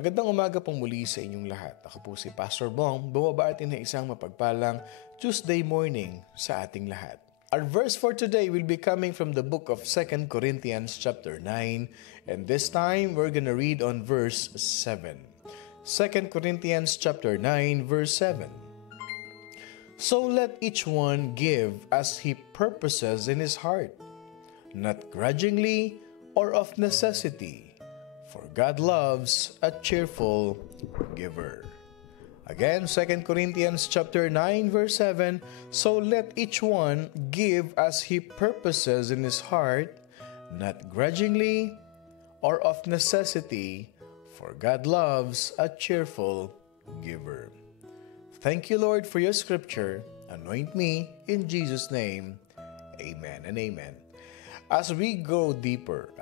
Magandang umaga pong muli sa inyong lahat. Ako po si Pastor Bong, bumabati na isang mapagpalang Tuesday morning sa ating lahat. Our verse for today will be coming from the book of 2 Corinthians chapter 9, and this time we're gonna read on verse 7. 2 Corinthians chapter 9, verse 7. So let each one give as he purposes in his heart, not grudgingly or of necessity, for God loves a cheerful giver. Again, 2 Corinthians chapter 9, verse 7, so let each one give as he purposes in his heart, not grudgingly or of necessity, for God loves a cheerful giver. Thank you, Lord, for your scripture. Anoint me in Jesus' name. Amen and amen. As we go deeper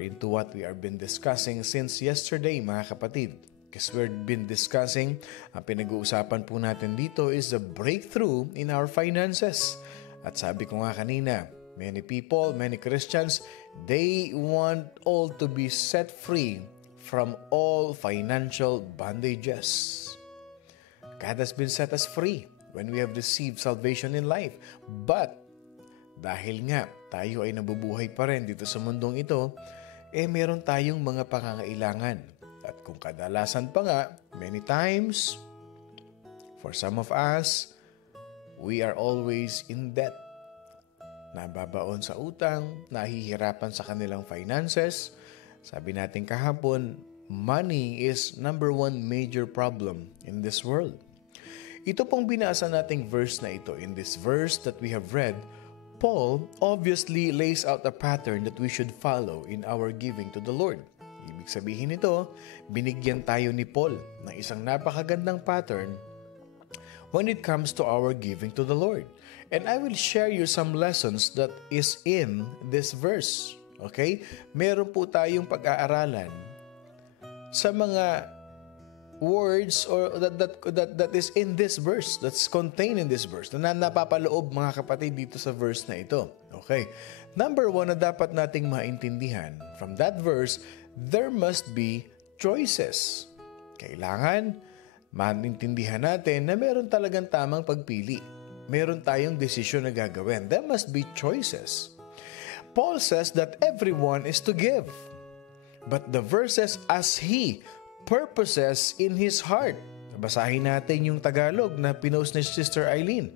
into what we have been discussing since yesterday, mga kapatid, because we've been discussing, ang pinag-uusapan po natin dito is the breakthrough in our finances. At sabi ko nga kanina, many people, many Christians, they want all to be set free from all financial bondages. God has been set us free when we have received salvation in life. But dahil nga tayo ay nabubuhay pa rin dito sa mundong ito, meron tayong mga pangangailangan. At kung kadalasan pa nga, many times, for some of us, we are always in debt. Nababaon sa utang, nahihirapan sa kanilang finances. Sabi natin kahapon, money is number one major problem in this world. Ito pong binasa nating verse na ito. In this verse that we have read, Paul obviously lays out a pattern that we should follow in our giving to the Lord. Ibig sabihin nito, binigyan tayo ni Paul ng isang napakagandang pattern when it comes to our giving to the Lord. And I will share you some lessons that is in this verse. Okay? Meron po tayong pag-aaralan sa mga words or that is in this verse, that's contained in this verse, na napapaloob mga kapatid dito sa verse na ito. Okay. Number one na dapat nating maintindihan from that verse, there must be choices. Kailangan maintindihan natin na meron talagang tamang pagpili. Meron tayong desisyon na gagawin. There must be choices. Paul says that everyone is to give. But the verse says, as he purposes in his heart. Basahin natin yung Tagalog na pinost ni Sister Eileen.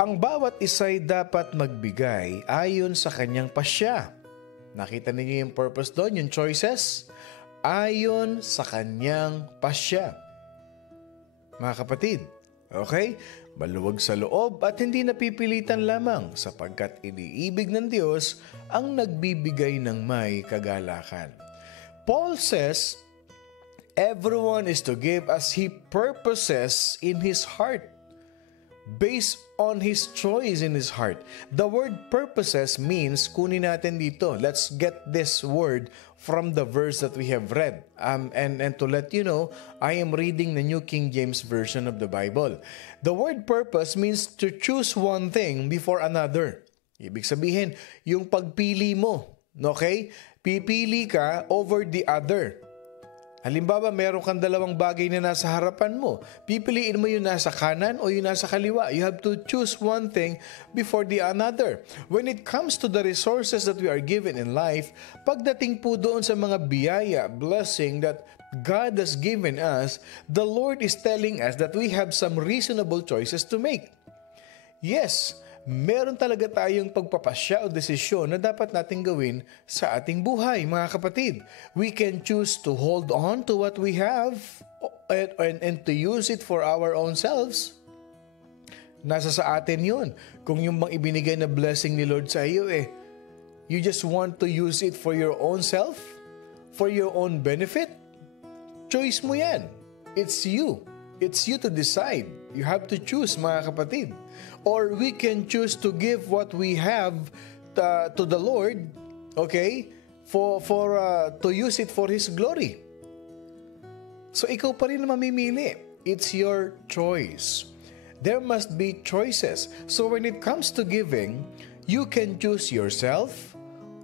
Ang bawat isa'y dapat magbigay ayon sa kanyang pasya. Nakita niyo yung purpose doon, yung choices? Ayon sa kanyang pasya. Mga kapatid, okay? Maluwag sa loob at hindi napipilitan lamang sapagkat iniibig ng Diyos ang nagbibigay ng may kagalakan. Paul says, everyone is to give as he purposes in his heart, based on his choice in his heart. The word purposes means, kunin natin dito, let's get this word from the verse that we have read. And to let you know, I am reading the New King James Version of the Bible. The word purpose means to choose one thing before another. Ibig sabihin, yung pagpili mo, okay? Pipili ka over the other. Halimbawa, meron kang dalawang bagay na nasa harapan mo. Pipiliin mo yung nasa kanan o yung nasa kaliwa. You have to choose one thing before the another. When it comes to the resources that we are given in life, pagdating po doon sa mga biyaya, blessing that God has given us, the Lord is telling us that we have some reasonable choices to make. Yes, meron talaga tayong pagpapasya o desisyon na dapat nating gawin sa ating buhay, mga kapatid. We can choose to hold on to what we have and to use it for our own selves. Nasa sa atin yun. Kung yung bang ibinigay na blessing ni Lord sa iyo, you just want to use it for your own self, for your own benefit, choice mo yan. It's you. It's you to decide. You have to choose, mga kapatid. Or we can choose to give what we have to the Lord, okay, to use it for His glory. So ikaw pa rin mamimili. It's your choice. There must be choices. So when it comes to giving, you can choose yourself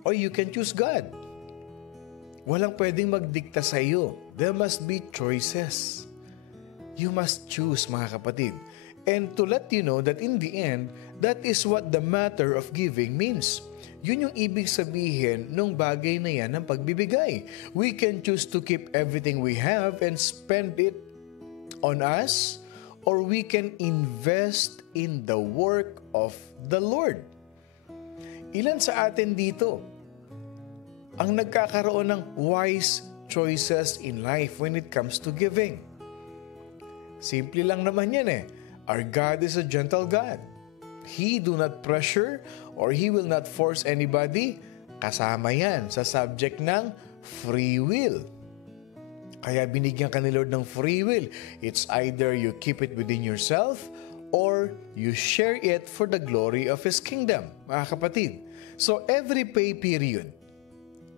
or you can choose God. Walang pwedeng magdikta sa iyo. There must be choices. You must choose, mga kapatid. And to let you know that in the end, that is what the matter of giving means. Yun yung ibig sabihin ng bagay na yan ng pagbibigay. We can choose to keep everything we have and spend it on us, or we can invest in the work of the Lord. Ilan sa atin dito ang nagkakaroon ng wise choices in life when it comes to giving? Simple lang naman yan eh. Our God is a gentle God. He do not pressure or He will not force anybody. Kasama yan sa subject ng free will. Kaya binigyan ka ni Lord ng free will. It's either you keep it within yourself or you share it for the glory of His kingdom, mga kapatid. So every pay period,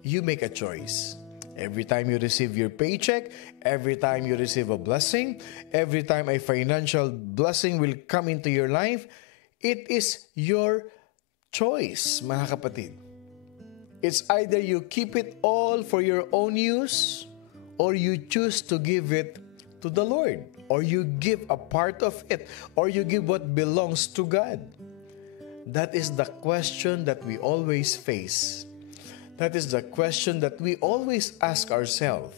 you make a choice. Every time you receive your paycheck, every time you receive a blessing, every time a financial blessing will come into your life, it is your choice, mga kapatid. It's either you keep it all for your own use, or you choose to give it to the Lord, or you give a part of it, or you give what belongs to God. That is the question that we always face. That is the question that we always ask ourselves.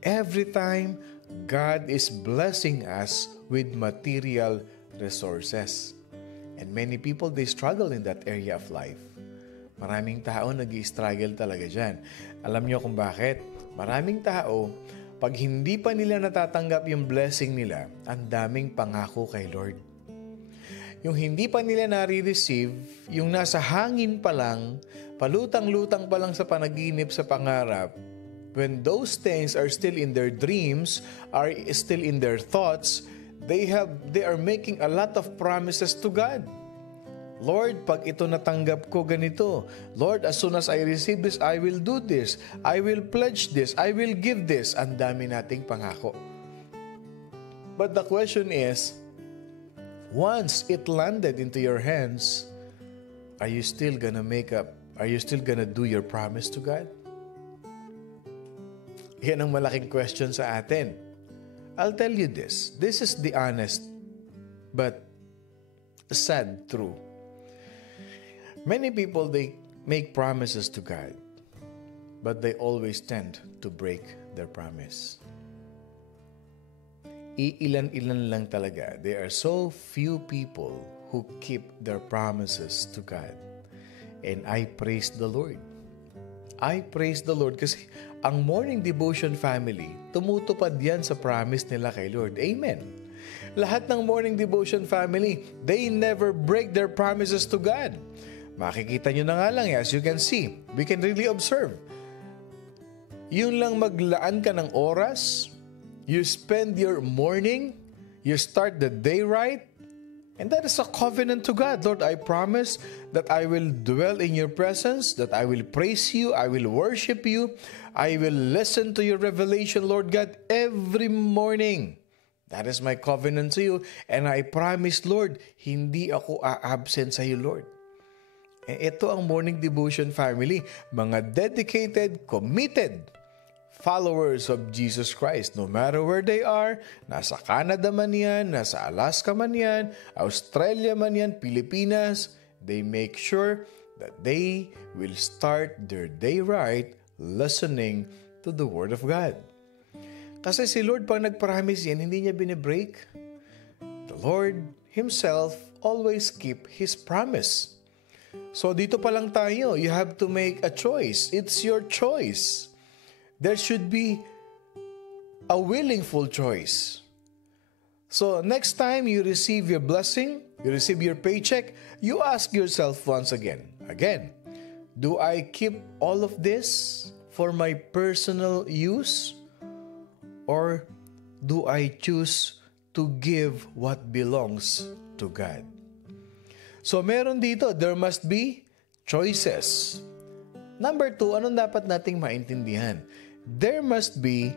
Every time God is blessing us with material resources. And many people, they struggle in that area of life. Maraming tao nag-i-struggle talaga dyan. Alam niyo kung bakit? Maraming tao, pag hindi pa nila natatanggap yung blessing nila, ang daming pangako kay Lord. Yung hindi pa nila nare-receive, yung nasa hangin pa lang, palutang-lutang pa lang sa panaginip, sa pangarap, when those things are still in their dreams, are still in their thoughts, they are making a lot of promises to God. Lord, pag ito natanggap ko ganito. Lord, as soon as I receive this, I will do this. I will pledge this. I will give this. Ang dami nating pangako. But the question is, once it landed into your hands, are you still gonna do your promise to God? Yan ang malaking question sa atin. I'll tell you this. This is the honest but sad truth. Many people, they make promises to God, but they always tend to break their promise. Iilan-ilan lang talaga. There are so few people who keep their promises to God. And I praise the Lord. I praise the Lord kasi ang Morning Devotion family, tumutupad yan sa promise nila kay Lord. Amen. Lahat ng Morning Devotion family, they never break their promises to God. Makikita nyo na nga lang, as you can see, we can really observe. Yun lang maglaan ka ng oras, you spend your morning, you start the day right, and that is a covenant to God. Lord, I promise that I will dwell in your presence, that I will praise you, I will worship you, I will listen to your revelation, Lord God, every morning. That is my covenant to you. And I promise, Lord, hindi ako a-absent sa iyo, Lord. Ito ang Morning Devotion family, mga dedicated, committed followers of Jesus Christ. No matter where they are, nasa Canada man yan, nasa Alaska man yan, Australia man yan, Pilipinas, they make sure that they will start their day right listening to the Word of God. Kasi si Lord, pag nag-promise yan, hindi niya binibreak. The Lord Himself always keep His promise. So dito pa lang tayo, you have to make a choice. It's your choice. There should be a willingful choice. So next time you receive your blessing, you receive your paycheck, you ask yourself once again, do I keep all of this for my personal use? Or do I choose to give what belongs to God? So meron dito, there must be choices. Number 2, anong dapat nating maintindihan? There must be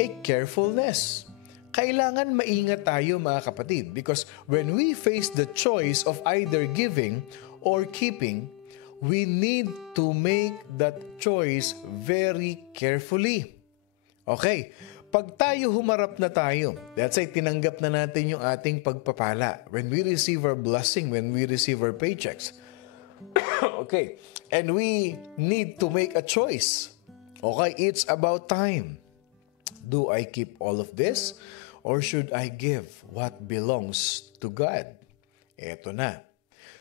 a carefulness. Kailangan maingat tayo, mga kapatid, because when we face the choice of either giving or keeping, we need to make that choice very carefully. Okay, pag tayo humarap na tayo, let's say tinanggap na natin yung ating pagpapala, when we receive our blessing, when we receive our paychecks, okay, and we need to make a choice. Okay, it's about time. Do I keep all of this or should I give what belongs to God? Eto na.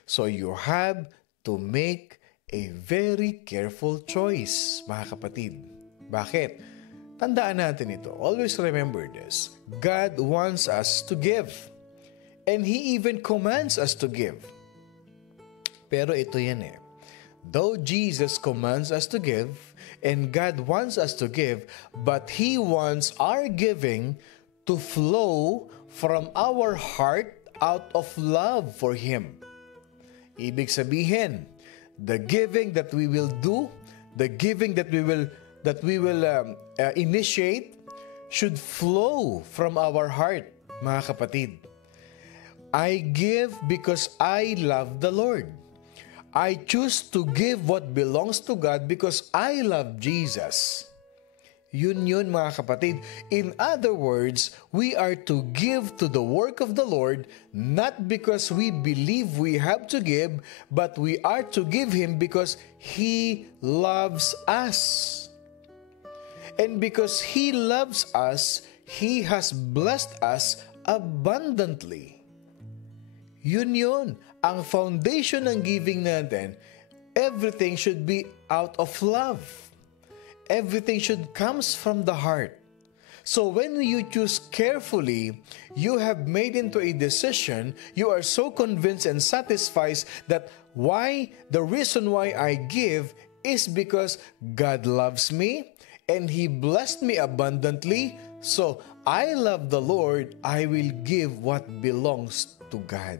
So you have to make a very careful choice, mga kapatid. Bakit? Tandaan natin ito. Always remember this. God wants us to give. And He even commands us to give. Pero ito yan eh. Though Jesus commands us to give, and God wants us to give, but He wants our giving to flow from our heart out of love for Him. Ibig sabihin, the giving that we will do, the giving that we will initiate should flow from our heart, mga kapatid. I give because I love the Lord. I choose to give what belongs to God because I love Jesus. Yun mga kapatid. In other words, we are to give to the work of the Lord not because we believe we have to give, but we are to give Him because He loves us. And because He loves us, He has blessed us abundantly. Yun. Ang foundation ng giving natin, everything should be out of love. Everything should comes from the heart. So when you choose carefully, you have made into a decision, you are so convinced and satisfied that the reason why I give is because God loves me and He blessed me abundantly. So I love the Lord, I will give what belongs to God.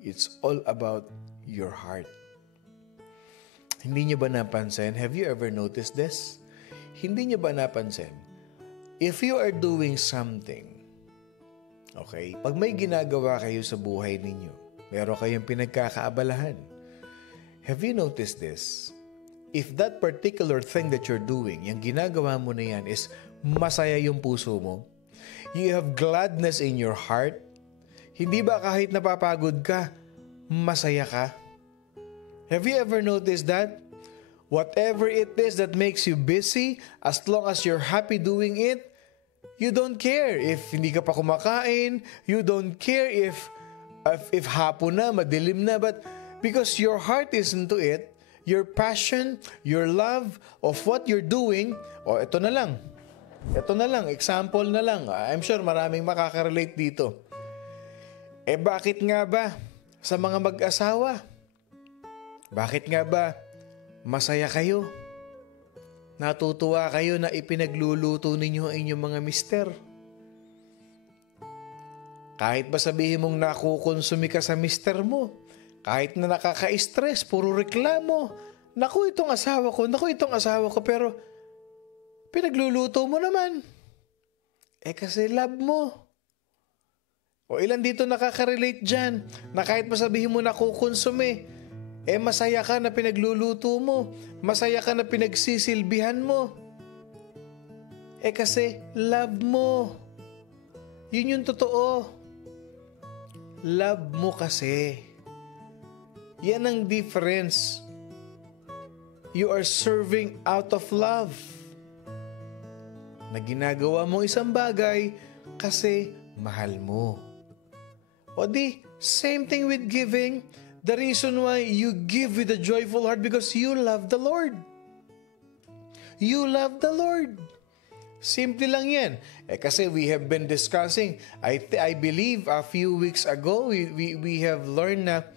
It's all about your heart. Hindi niyo ba napansin? Have you ever noticed this? Hindi niyo ba napansin? If you are doing something, okay, pag may ginagawa kayo sa buhay ninyo, meron kayong pinagkakaabalahan. Have you noticed this? If that particular thing that you're doing, yung ginagawa mo na yan is masaya yung puso mo, you have gladness in your heart, hindi ba kahit napapagod ka, masaya ka? Have you ever noticed that? Whatever it is that makes you busy, as long as you're happy doing it, you don't care if hindi ka pa kumakain, you don't care if hapon na, madilim na, but because your heart is into it, your passion, your love of what you're doing, ito na lang, example na lang, I'm sure maraming makaka-relate dito. Bakit nga ba sa mga mag-asawa? Bakit nga ba masaya kayo? Natutuwa kayo na ipinagluluto ninyo ang inyong mga mister? Kahit ba sabihin mong nakukonsumi ka sa mister mo, kahit na nakaka-stress, puro reklamo, naku itong asawa ko, pero pinagluluto mo naman. Kasi love mo. O ilan dito nakaka-relate dyan, na kahit masabihin mo na kukonsumi, masaya ka na pinagluluto mo, masaya ka na pinagsisilbihan mo. Kasi love mo. Yun yung totoo. Love mo kasi. Yan ang difference. You are serving out of love. Na ginagawa mo isang bagay kasi mahal mo. O di, same thing with giving. The reason why you give with a joyful heart because you love the Lord. You love the Lord. Simple lang yan. Kasi we have been discussing, I believe a few weeks ago, we have learned na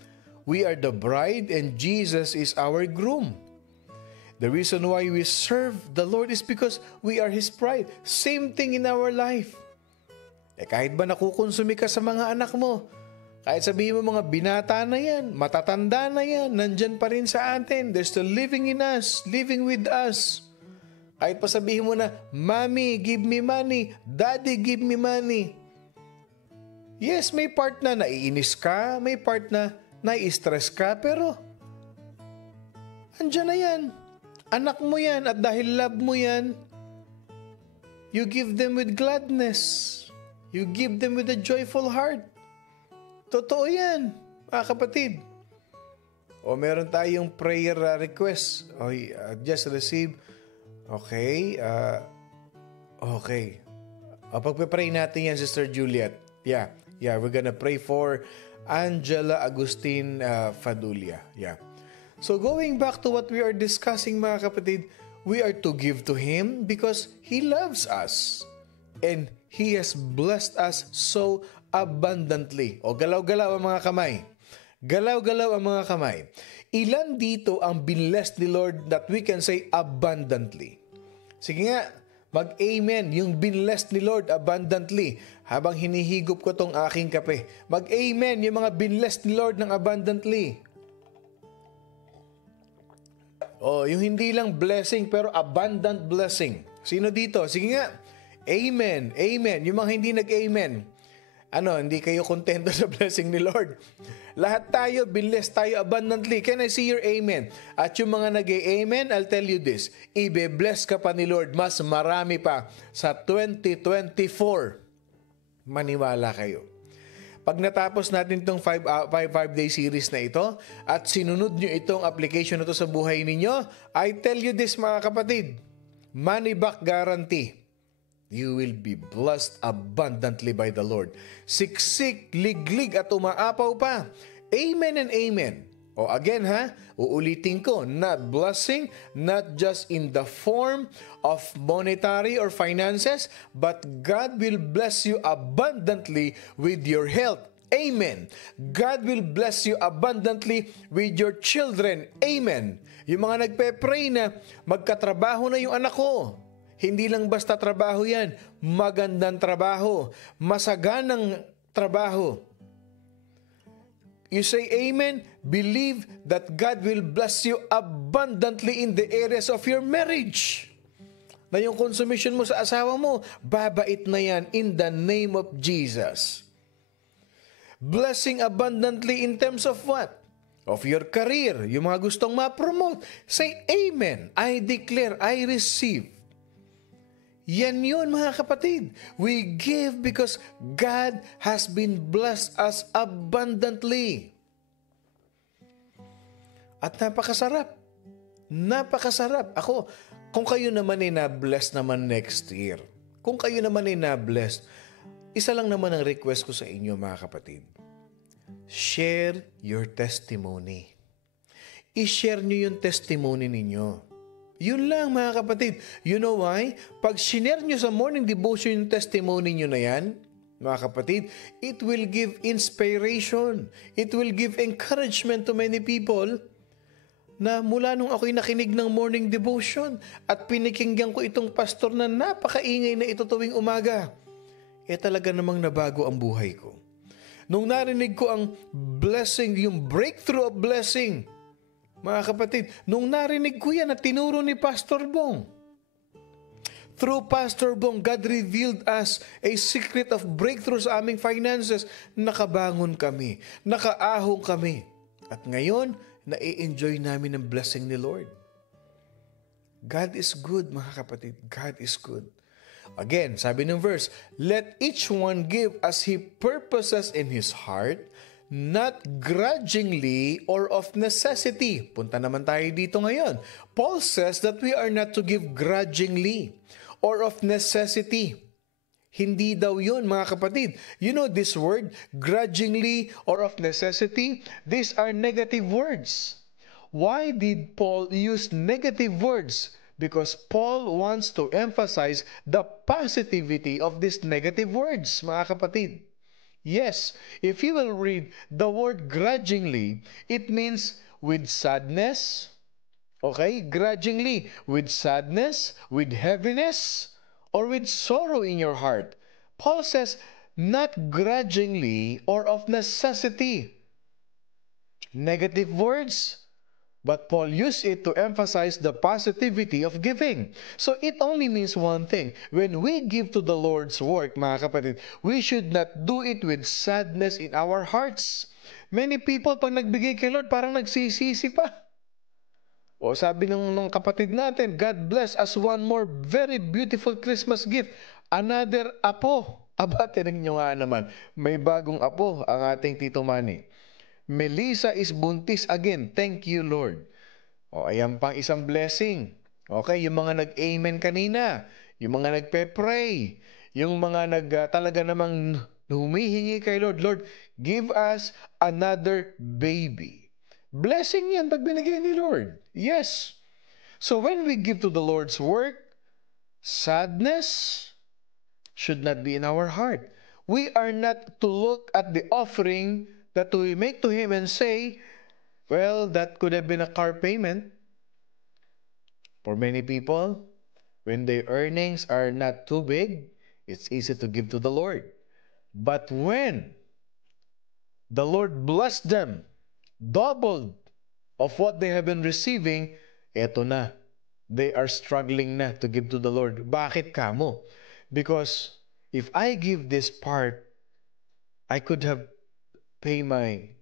we are the bride and Jesus is our groom. The reason why we serve the Lord is because we are His bride. Same thing in our life. Kahit ba nakukonsumi ka sa mga anak mo, kahit sabihin mo mga binata na yan, matatanda na yan, nandyan pa rin sa atin. They're still living in us, living with us. Kahit pa sabihin mo na, Mommy, give me money. Daddy, give me money. Yes, may part na naiinis ka, may part na nai-stress ka, pero andyan na yan. Anak mo yan at dahil love mo yan, You give them with gladness. You give them with a joyful heart. Totoo yan, mga kapatid. O meron tayong prayer request. O, just receive. Okay. Okay. O, pagpipray natin yan, Sister Juliet. Yeah, we're gonna pray for Angela Agustin Fadulia. Yeah. So going back to what we are discussing, mga kapatid, we are to give to Him because He loves us. And He has blessed us so abundantly. O galaw-galaw ang mga kamay. Galaw-galaw ang mga kamay. Ilan dito ang binlessed ni Lord that we can say abundantly? Sige nga, mag-amen yung binlessed ni Lord abundantly. Habang hinihigop ko tong aking kape. Mag-amen yung mga binlessed ni Lord ng abundantly. Oh, yung hindi lang blessing pero abundant blessing. Sino dito? Sige nga. Amen. Amen. Yung mga hindi nag-amen. Hindi kayo kontento sa blessing ni Lord. Lahat tayo, blessed tayo abundantly. Can I see your amen? At yung mga nag-amen, I'll tell you this. Ibe-bless ka pa ni Lord. Mas marami pa sa 2024. Maniwala kayo. Pag natapos natin itong 5-day series na ito at sinunod nyo itong application na ito sa buhay ninyo, I tell you this, mga kapatid, money back guarantee. You will be blessed abundantly by the Lord. Siksik, liglig at umaapaw pa. Amen and amen. O again uulitin ko, not blessing, not just in the form of monetary or finances, but God will bless you abundantly with your health. Amen. God will bless you abundantly with your children. Amen. Yung mga nagpe-pray na magkatrabaho na yung anak ko. Hindi lang basta trabaho yan. Magandang trabaho. Masaganang trabaho. You say amen, believe that God will bless you abundantly in the areas of your marriage. Na yung consumption mo sa asawa mo, babait na yan in the name of Jesus. Blessing abundantly in terms of what? Of your career. Yung mga gustong ma-promote. Say amen. I declare, I receive. Yan yun, mga kapatid. We give because God has been blessed us abundantly. At napakasarap. Napakasarap. Ako, kung kayo naman ay na-bless naman next year, kung kayo naman ay na-bless, isa lang naman ang request ko sa inyo, mga kapatid. Share your testimony. I-share nyo yung testimony ninyo. Yun lang, mga kapatid. You know why? Pag sinare nyo sa morning devotion yung testimony nyo na yan, mga kapatid, it will give inspiration. It will give encouragement to many people na mula nung ako'y nakinig ng morning devotion at pinikinggan ko itong pastor na napakaingay na ito tuwing umaga, talaga namang nabago ang buhay ko. Nung narinig ko ang blessing, yung breakthrough of blessing, mga kapatid, nung narinig ko yan at tinuro ni Pastor Bong, through Pastor Bong, God revealed us a secret of breakthrough sa aming finances. Nakabangon kami, nakaahong kami. At ngayon, na-enjoy namin ang blessing ni Lord. God is good, mga kapatid. God is good. Again, sabi ng verse, let each one give as he purposes in his heart, not grudgingly or of necessity. Punta naman tayo dito ngayon. Paul says that we are not to give grudgingly or of necessity. Hindi daw yun, mga kapatid. You know this word, grudgingly or of necessity? These are negative words. Why did Paul use negative words? Because Paul wants to emphasize the positivity of these negative words, mga kapatid. Yes, if you will read the word grudgingly, it means with sadness. Okay? Grudgingly, with sadness, with heaviness, or with sorrow in your heart. Paul says, not grudgingly or of necessity. Negative words. But Paul used it to emphasize the positivity of giving. So it only means one thing. When we give to the Lord's work, mga kapatid, we should not do it with sadness in our hearts. Many people, pag nagbigay kay Lord, parang nagsisisi pa. O sabi ng kapatid natin, God bless us one more very beautiful Christmas gift. Another apo. Aba, tinig nyo nga naman. May bagong apo ang ating Tito Manny. Melissa is buntis again. Thank you, Lord. O, ayan pang isang blessing. Okay, yung mga nag-amen kanina, yung mga nagpe-pray, yung mga talaga namang humihingi kay Lord, Lord, give us another baby. Blessing yan pag binigay ni Lord. Yes. So when we give to the Lord's work, sadness should not be in our heart. We are not to look at the offering that we make to Him and say, well, that could have been a car payment. For many people, when their earnings are not too big, it's easy to give to the Lord. But when the Lord blessed them, doubled of what they have been receiving, eto na. They are struggling na to give to the Lord. Bakit kamo? Because if I give this part, I could have paid my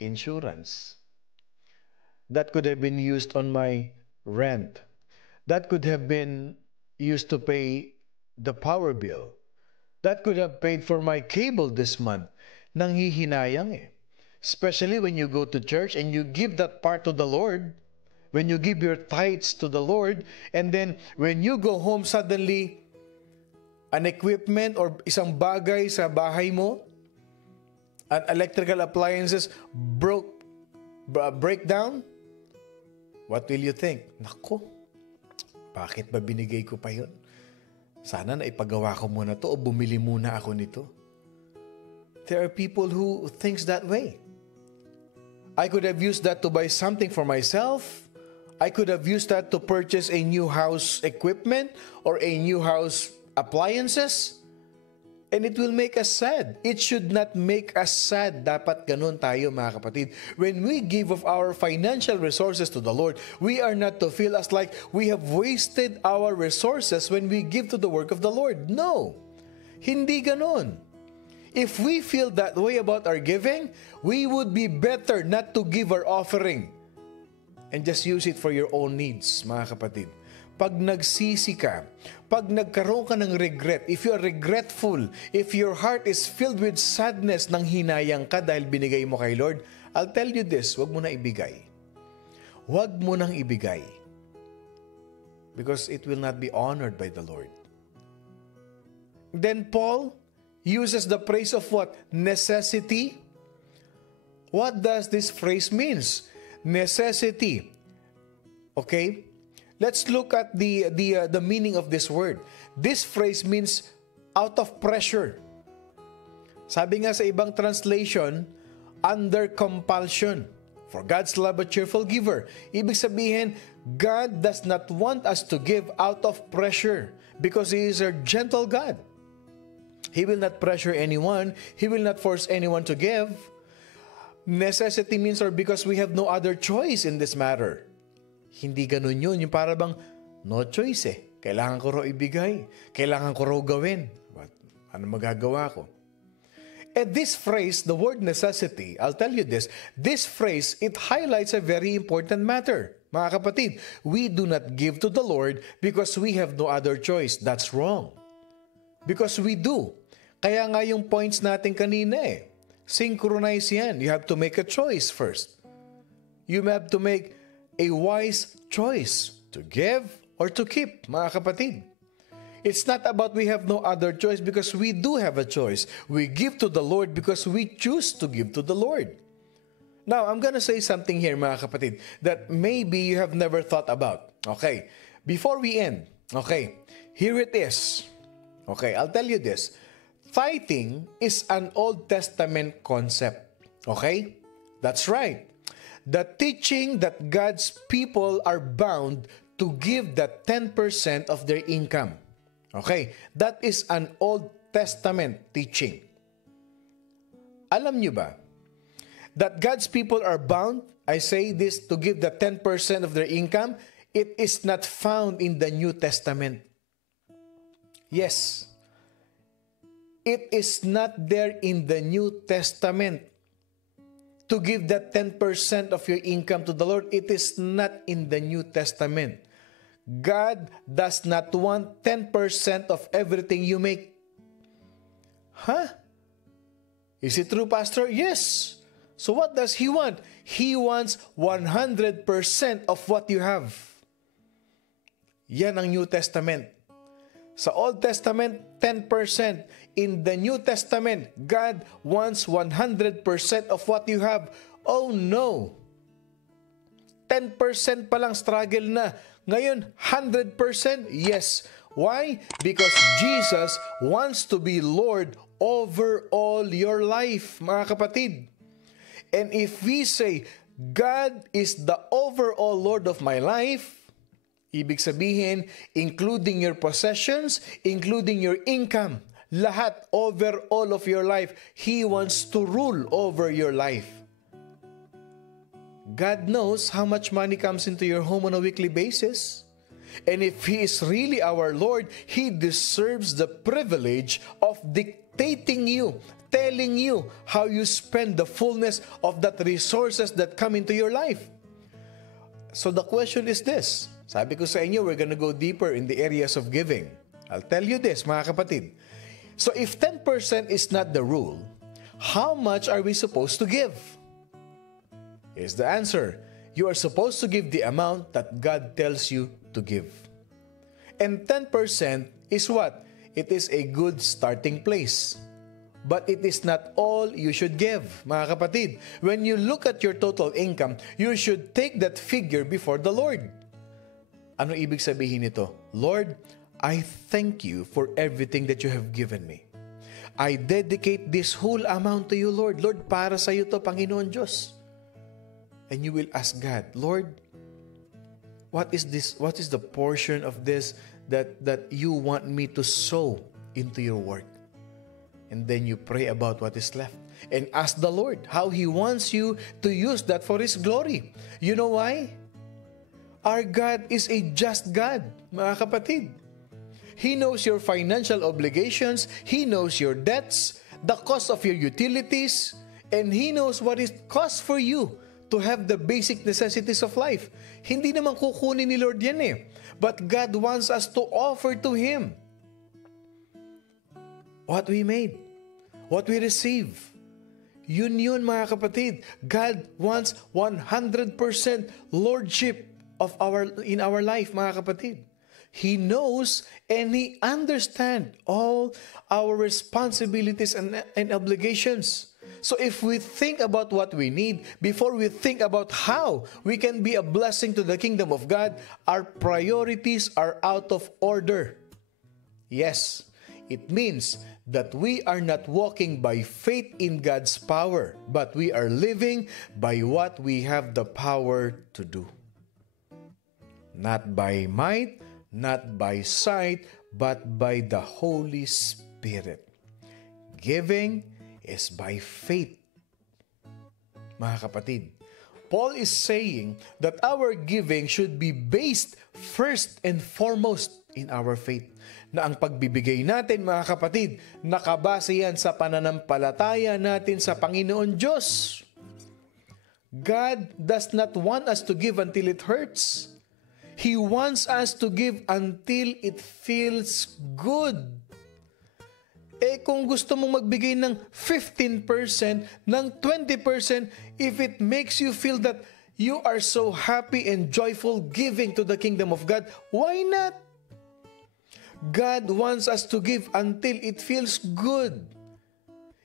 insurance. That could have been used on my rent. That could have been used to pay the power bill. That could have paid for my cable this month. Nanghihinayang eh. Especially when you go to church and you give that part to the Lord, when you give your tithes to the Lord, and then when you go home suddenly, an equipment or isang bagay sa bahay mo, an electrical appliances break down, what will you think? Nako, bakit ba binigay ko pa yun? Sana na ipagawa ko muna to o bumili muna ako nito. There are people who thinks that way. I could have used that to buy something for myself. I could have used that to purchase a new house equipment or a new house appliances. And it will make us sad. It should not make us sad. Dapat ganun tayo, mga kapatid. When we give of our financial resources to the Lord, we are not to feel as like we have wasted our resources when we give to the work of the Lord. No. Hindi ganun. If we feel that way about our giving, we would be better not to give our offering and just use it for your own needs, mga kapatid. Pag nagsisi ka, pag nagkaroon ka ng regret, if you are regretful, if your heart is filled with sadness nang hinayang ka dahil binigay mo kay Lord, I'll tell you this, wag mo na ibigay. Wag mo nang ibigay. Because it will not be honored by the Lord. Then Paul uses the phrase of what? Necessity. What does this phrase means? Necessity. Okay? Let's look at the meaning of this word. This phrase means out of pressure. Sabi nga sa ibang translation, under compulsion. For God's love a cheerful giver. Ibig sabihin, God does not want us to give out of pressure because He is a gentle God. He will not pressure anyone. He will not force anyone to give. Necessity means or because we have no other choice in this matter. Hindi ganun yun. Yung para bang, no choice eh. Kailangan ko raw ibigay. Kailangan ko raw gawin. Ano magagawa ko? And this phrase, the word necessity, I'll tell you this phrase, it highlights a very important matter. Mga kapatid, we do not give to the Lord because we have no other choice. That's wrong. Because we do. Kaya nga yung points natin kanina eh. Synchronize yan. You have to make a choice first. You have to make a wise choice to give or to keep, mga kapatid. It's not about we have no other choice because we do have a choice. We give to the Lord because we choose to give to the Lord. Now, I'm gonna say something here, mga kapatid, that maybe you have never thought about. Okay, before we end, okay, here it is. Okay, I'll tell you this. Tithing is an Old Testament concept. Okay? That's right. The teaching that God's people are bound to give the 10% of their income. Okay? That is an Old Testament teaching. Alam nyo ba that God's people are bound, I say this, to give the 10% of their income? It is not found in the New Testament. Yes. It is not there in the New Testament. to give that 10% of your income to the Lord. It is not in the New Testament. God does not want 10% of everything you make. Huh? Is it true, Pastor? Yes. So what does He want? He wants 100% of what you have. Yan ang New Testament. Sa Old Testament, 10%. In the New Testament, God wants 100% of what you have. Oh no! 10% pa lang struggle na. Ngayon, 100%? Yes. Why? Because Jesus wants to be Lord over all your life, mga kapatid. And if we say, God is the overall Lord of my life, ibig sabihin, including your possessions, including your income, lahat, over all of your life, He wants to rule over your life. God knows how much money comes into your home on a weekly basis. And if He is really our Lord, He deserves the privilege of dictating you, telling you how you spend the fullness of that resources that come into your life. So the question is this. Sabi ko sa inyo, we're gonna go deeper in the areas of giving. I'll tell you this, mga kapatid. So if 10% is not the rule, how much are we supposed to give? Here's the answer. You are supposed to give the amount that God tells you to give. And 10% is what? It is a good starting place. But it is not all you should give, mga kapatid. When you look at your total income, you should take that figure before the Lord. Ano ibig sabihin nito? Lord, I thank you for everything that you have given me. I dedicate this whole amount to you, Lord. Lord, para sa iyo to, Panginoon Diyos. And you will ask God, Lord, what is this? What is the portion of this that you want me to sow into your work? And then you pray about what is left. And ask the Lord how He wants you to use that for His glory. You know why? Our God is a just God, mga kapatid. He knows your financial obligations. He knows your debts, the cost of your utilities, and He knows what it costs for you to have the basic necessities of life. Hindi naman kukunin ni Lord yan eh. But God wants us to offer to Him what we made, what we receive. Yun mga kapatid. God wants 100% lordship in our life, mga kapatid. He knows and He understands all our responsibilities and obligations. So if we think about what we need, before we think about how we can be a blessing to the kingdom of God, our priorities are out of order. Yes, it means that we are not walking by faith in God's power, but we are living by what we have the power to do. Not by might, not by sight, but by the Holy Spirit. Giving is by faith. Mga kapatid, Paul is saying that our giving should be based first and foremost in our faith. Na ang pagbibigay natin, mga kapatid, nakabase yan sa pananampalataya natin sa Panginoon Diyos. God does not want us to give until it hurts. He wants us to give until it feels good. Kung gusto mong magbigay ng 15%, ng 20%, if it makes you feel that you are so happy and joyful giving to the kingdom of God, why not? God wants us to give until it feels good.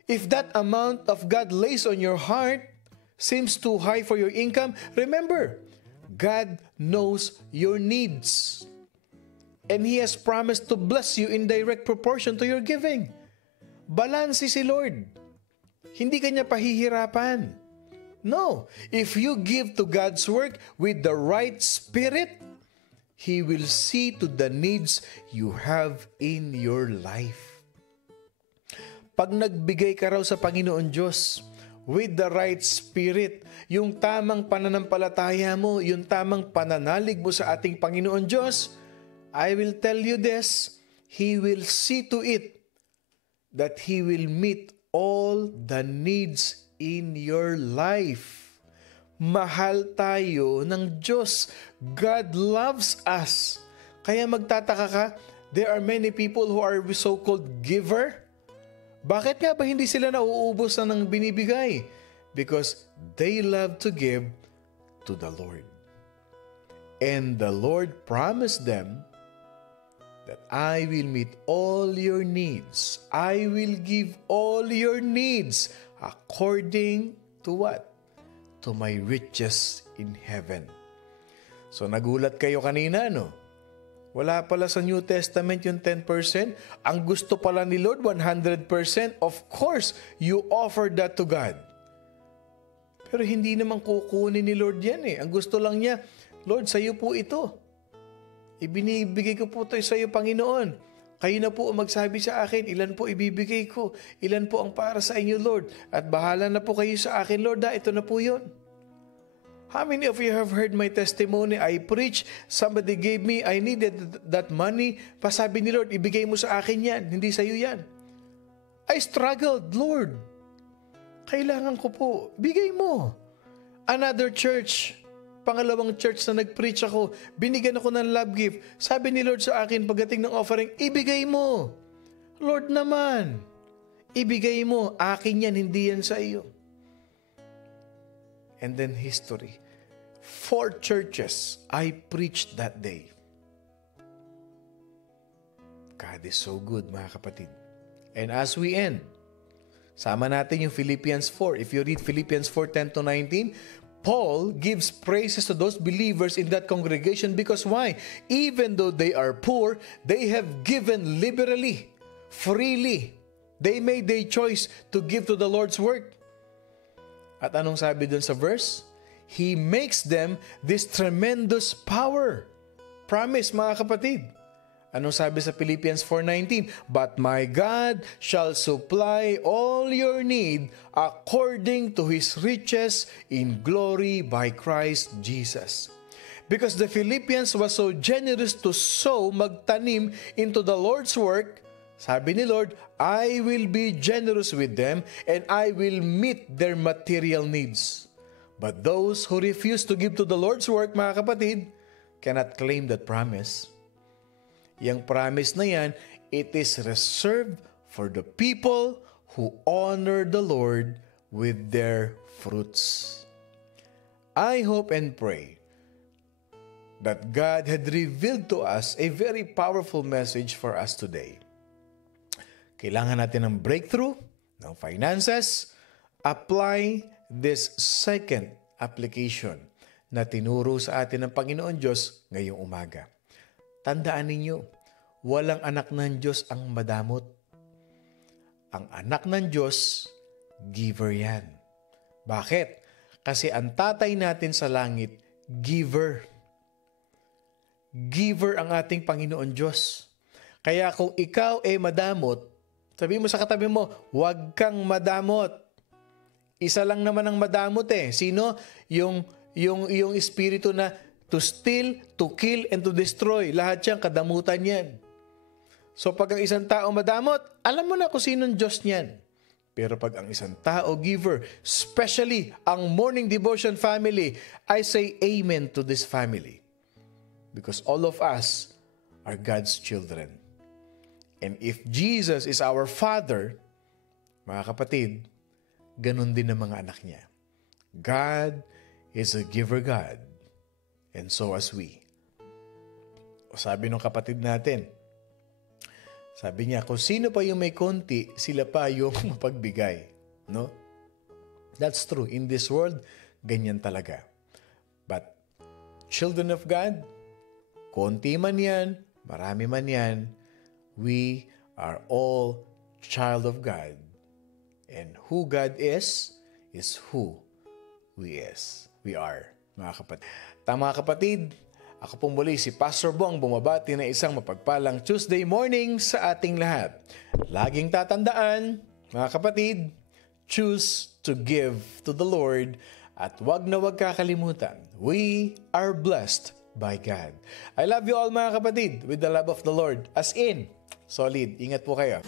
If that amount of God lays on your heart seems too high for your income, remember, God knows your needs. And He has promised to bless you in direct proportion to your giving. Balanse si Lord. Hindi ka niya pahihirapan. No. If you give to God's work with the right spirit, He will see to the needs you have in your life. Pag nagbigay ka raw sa Panginoon Diyos with the right spirit, yung tamang pananampalataya mo, yung tamang pananalig mo sa ating Panginoon Diyos, I will tell you this, He will see to it that He will meet all the needs in your life. Mahal tayo ng Diyos. God loves us. Kaya magtataka ka, there are many people who are so-called giver. Bakit nga ba hindi sila nauubos na ng binibigay? Because they love to give to the Lord. And the Lord promised them that I will meet all your needs. I will give all your needs according to what? To my riches in heaven. So nagulat kayo kanina, no? Wala pala sa New Testament yung 10%. Ang gusto pala ni Lord, 100%. Of course, you offer that to God. Pero hindi naman kukunin ni Lord yan eh. Ang gusto lang niya, Lord, sa iyo po ito. Ibinibigay ko po ito sa iyo, Panginoon. Kayo na po ang magsabi sa akin, ilan po ibibigay ko, ilan po ang para sa inyo, Lord. At bahala na po kayo sa akin, Lord. Ito na po yun. How many of you have heard my testimony? I preach, somebody gave me, I needed that money. Pasabi ni Lord, ibigay mo sa akin yan, hindi sa iyo yan. I struggled, Lord. Kailangan ko po, bigay mo. Another church, pangalawang church na nag-preach ako, binigyan ako ng love gift. Sabi ni Lord sa akin, pagdating ng offering, ibigay mo. Lord naman, ibigay mo. Akin yan, hindi yan sa iyo. And then history. 4 churches I preached that day. God is so good, mga kapatid. And as we end, sama natin yung Philippians 4. If you read Philippians 4:10-19, Paul gives praises to those believers in that congregation because why? Even though they are poor, they have given liberally, freely. They made their choice to give to the Lord's work. At anong sabi dun sa verse? He makes them this tremendous power. Promise, mga kapatid. Anong sabi sa Philippians 4:19? But my God shall supply all your need according to His riches in glory by Christ Jesus. Because the Philippians was so generous to sow, magtanim into the Lord's work, sabi ni Lord, I will be generous with them and I will meet their material needs. But those who refuse to give to the Lord's work, mga kapatid, cannot claim that promise. Yang promise na yan, it is reserved for the people who honor the Lord with their fruits. I hope and pray that God had revealed to us a very powerful message for us today. Kailangan natin ng breakthrough, ng finances. Apply this second application na tinuro sa atin ng Panginoon Diyos ngayong umaga. Tandaan ninyo, walang anak ng Diyos ang madamot. Ang anak ng Diyos, giver yan. Bakit? Kasi ang tatay natin sa langit, giver. Giver ang ating Panginoon Diyos. Kaya kung ikaw ay madamot, sabi mo sa katabi mo, huwag kang madamot. Isa lang naman ang madamot eh. Sino? Yung espiritu na to steal, to kill, and to destroy. Lahat yan, kadamutan yan. So pag ang isang tao madamot, alam mo na kung sinong Diyos niyan. Pero pag ang isang tao giver, especially ang morning devotion family, I say amen to this family. Because all of us are God's children. And if Jesus is our Father, mga kapatid, ganun din ang mga anak niya. God is a giver God. And so as we. O sabi ng kapatid natin, sabi niya, kung sino pa yung may konti, sila pa yung mapagbigay. No? That's true. In this world, ganyan talaga. But children of God, konti man yan, marami man yan, we are all child of God. And who God is who we are, mga kapatid. Mga kapatid, ako pong muli si Pastor Bong bumabati na isang mapagpalang Tuesday morning sa ating lahat. Laging tatandaan, mga kapatid, choose to give to the Lord at wag na wag kakalimutan. We are blessed by God. I love you all, mga kapatid, with the love of the Lord. As in, solid. Ingat po kayo.